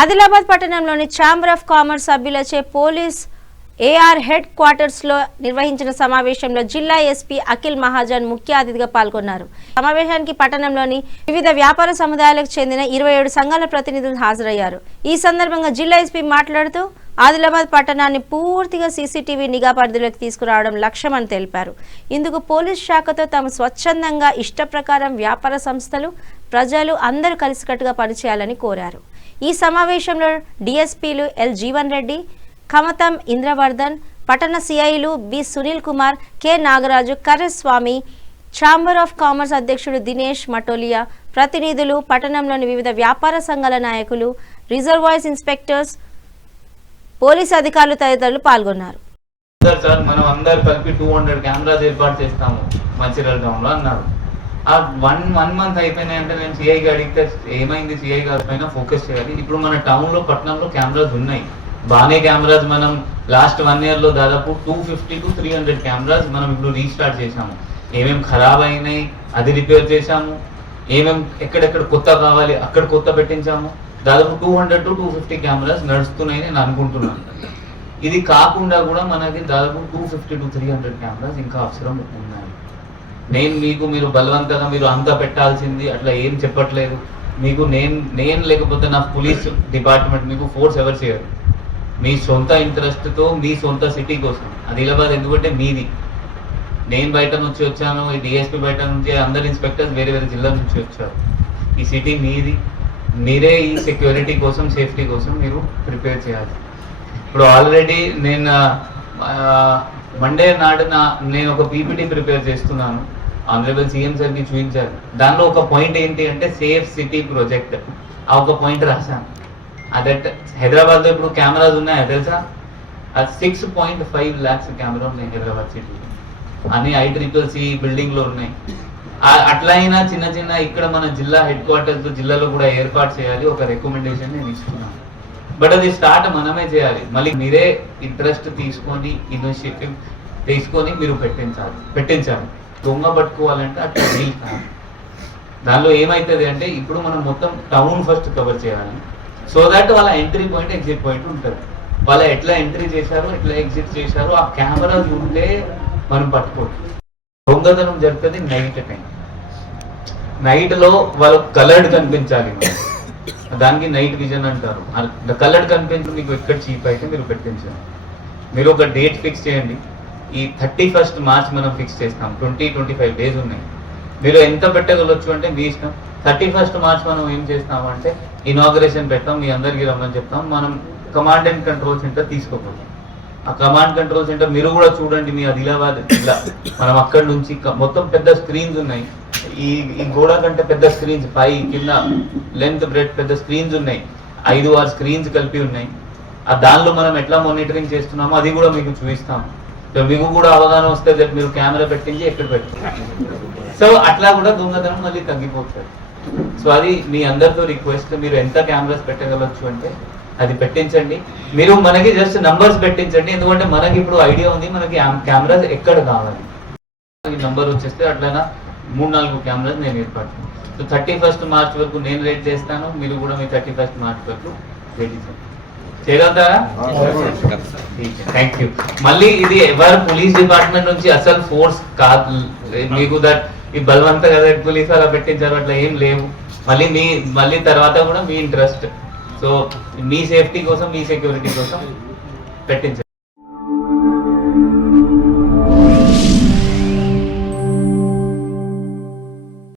ఆదిలాబాద్ పట్టణంలోని chamber of commerce సభ్యులచే police AR headquarters లో నిర్వహించిన సమావేశంలో జిల్లా ఎస్పీ అఖిల్ మహాజన్ ముఖ్య అతిథిగా పాల్గొన్నారు. సమావేశానికి పట్టణంలోని వివిధ వ్యాపార సముదాయాలకు చెందిన 27 సంఘాల ప్రతినిధులు హాజరయ్యారు. ఈ సందర్భంగా జిల్లా ఎస్పీ మాట్లాడుతూ ఆదిలాబాద్ పట్టణాన్ని పూర్తిగా సీసీటీవీ నిఘా పరిధిలోకి తీసుకురావడం లక్ష్యమని తెలిపారు. ఇందుకు పోలీస్ శాఖతో తాము స్వచ్ఛందంగా ఇష్టప్రకారం వ్యాపార సంస్థలు, ప్రజలు అందరూ కలిసికట్టుగా పనిచేయాలని కోరారు. ఈ సమావేశంలో డిఎస్పీలు ఎల్ జీవన్ రెడ్డి, కమతం ఇంద్రవర్ధన్, పట్టణ సిఐలు B Sunil Kumar, K Nagaraju, Karraswamy, chamber of commerce అధ్యక్షుడు దినేష్ మటోలియా, ప్రతినిధులు, పట్టణంలోని వివిధ వ్యాపార సంఘాల నాయకులు, రిజర్వాయర్స్ ఇన్స్పెక్టర్స్, పోలీసు అధికారులు తదితరులు పాల్గొన్నారు. సార్ మనం అందరు కలిపి 200 కెమెరాస్ ఏర్పాటు చేస్తాము మంచిర్యాల టౌన్ లో అన్నారు. ఆ వన్ మంత్ అయిపోయినాయంటే నేను సిఐ అడిగితే ఏమైంది, సిఐ గారి పైన ఫోకస్ చేయాలి. ఇప్పుడు మన టౌన్ లో పట్టణంలో కెమెరాస్ ఉన్నాయి, బానే కెమెరాస్. మనం లాస్ట్ 1 year లో దాదాపు 250 to 300 కెమెరాస్ మనం ఇప్పుడు రీస్టార్ట్ చేసాము. ఏమేమి ఖరాబ్ అయినాయి అది రిపేర్ చేసాము, ఏమేమి ఎక్కడెక్కడ కొత్త కావాలి అక్కడ కొత్త పెట్టించాము. దాదాపు 200 to 250 కెమెరాస్ నడుస్తున్నాయి నేను అనుకుంటున్నాను. ఇది కాకుండా కూడా మనకి దాదాపు 250 to 300 కెమెరాస్ ఇంకా అవసరం ఉన్నాయి. మీరు బలవంతంగా మీరు అంతా పెట్టాల్సింది అట్లా ఏం చెప్పట్లేదు. మీకు నేను లేకపోతే నా పోలీస్ డిపార్ట్మెంట్ మీకు ఫోర్స్ ఎవరు చేయరు. మీ సొంత ఇంట్రెస్ట్తో మీ సొంత సిటీ కోసం. ఆదిలాబాద్ ఎందుకంటే మీది. నేను బయట నుంచి వచ్చాను, ఈ డిఎస్పీ బయట నుంచి, అందరు ఇన్స్పెక్టర్స్ వేరే వేరే జిల్లా నుంచి వచ్చారు. ఈ సిటీ మీది. మీరే ఈ సెక్యూరిటీ కోసం, సేఫ్టీ కోసం మీరు ప్రిపేర్ చేయాలి. ఇప్పుడు ఆల్రెడీ నేను మండే నాడు నేను ఒక పీపీటీ ప్రిపేర్ చేస్తున్నాను. ఆనరబుల్ సీఎం సార్కి చూపించారు. దానిలో ఒక పాయింట్ ఏంటి అంటే సేఫ్ సిటీ ప్రాజెక్ట్. ఆ ఒక పాయింట్ రాశాను. అదట్ హైదరాబాద్లో ఇప్పుడు కెమెరాస్ ఉన్నాయా తెలుసా? 6.5 lakhs కెమెరా ఉన్నాయి హైదరాబాద్ సిటీ. అన్ని ICCC బిల్డింగ్లో ఉన్నాయి. అట్లా అయినా చిన్న చిన్న ఇక్కడ మన జిల్లా హెడ్ క్వార్టర్స్ జిల్లాలో కూడా ఏర్పాటు చేయాలి. ఒక రికమెండేషన్ నేను ఇస్తున్నాను. బట్ అది స్టార్ట్ మనమే చేయాలి. మళ్ళీ మీరే ఇంట్రెస్ట్ తీసుకొని, ఇనిషియేటివ్ తీసుకొని మీరు పెట్టించాలి. దొంగ పట్టుకోవాలంటే అట్లా డీల్ కాదు. దానిలో ఏమవుతుంది అంటే ఇప్పుడు మనం మొత్తం టౌన్ ఫస్ట్ కవర్ చేయాలి. సో దట్ వాళ్ళ ఎంట్రీ పాయింట్, ఎగ్జిట్ పాయింట్ ఉంటుంది. వాళ్ళ ఎట్లా ఎంట్రీ చేశారు, ఎట్లా ఎగ్జిట్ చేశారు, ఆ కెమెరాస్ ఉంటే మనం పట్టుకోవచ్చు. దొంగతనం జరుగుతుంది నైట్ టైం. నైట్లో వాళ్ళు కలర్డ్ కనిపించాలి. దానికి నైట్ విజన్ అంటారు. కలర్డ్ కనిపించి మీకు ఎక్కడ చీప్ అయితే మీరు పెట్టించండి. మీరు ఒక డేట్ ఫిక్స్ చేయండి. ఈ 31st March మనం ఫిక్స్ చేస్తాం. 20-25 days ఉన్నాయి. మీరు ఎంత పెట్టగలవచ్చు అంటే మీ ఇష్టం. 31st March మనం ఏం చేస్తామంటే ఇనాగరేషన్ పెడతాం, మీ అందరికీ రమ్మని చెప్తాం. మనం కమాండ్ అండ్ కంట్రోల్ సెంటర్ తీసుకోపోతాం. ఆ కమాండ్ కంట్రోల్ సెంటర్ మీరు కూడా చూడండి. మీ ఆదిలాబాద్ జిల్లా మనం అక్కడి నుంచి మొత్తం పెద్ద స్క్రీన్స్ ఉన్నాయి. ఈ గోడ కంటే పెద్ద స్క్రీన్స్, పై కింద లెంత్ బ్రెడ్ పెద్ద స్క్రీన్స్ ఉన్నాయి. 5-6 స్క్రీన్స్ కలిపి ఉన్నాయి. ఆ దానిలో మనం ఎట్లా మానిటరింగ్ చేస్తున్నామో అది కూడా మీకు చూపిస్తాం. సో మీకు కూడా అవగాహన వస్తే మీరు కెమెరా పెట్టించి ఎక్కడ పెట్టారు. సో అట్లా కూడా దొంగతనం మళ్ళీ తగ్గిపోతుంది. సో అది మీ అందరితో రిక్వెస్ట్. మీరు ఎంత కెమెరాస్ పెట్టగలవచ్చు అంటే అది పెట్టించండి. మీరు మనకి జస్ట్ నంబర్స్ పెట్టించండి. ఎందుకంటే మనకి ఇప్పుడు ఐడియా ఉంది మనకి కెమెరాస్ ఎక్కడ కావాలి. ఈ నంబర్ వచ్చేస్తే అట్లయినా 3-4 కెమెరాస్ నేను ఏర్పాటు. సో 31st March వరకు నేను రెడీ చేస్తాను. మీరు కూడా మీ 31st March వరకు రెడీ చేయగలుగుతారా? Thank you. మళ్ళీ ఇది ఎవరు పోలీస్ డిపార్ట్మెంట్ నుంచి అసలు ఫోర్స్ కాదు. మీకు దట్ ఈ బలవంతంగా పోలీసు అలా పెట్టించారు అట్లా ఏం లేవు. మళ్ళీ తర్వాత కూడా మీ ఇంట్రెస్ట్. సో మీ సేఫ్టీ కోసం, మీ సెక్యూరిటీ కోసం పెట్టించారు.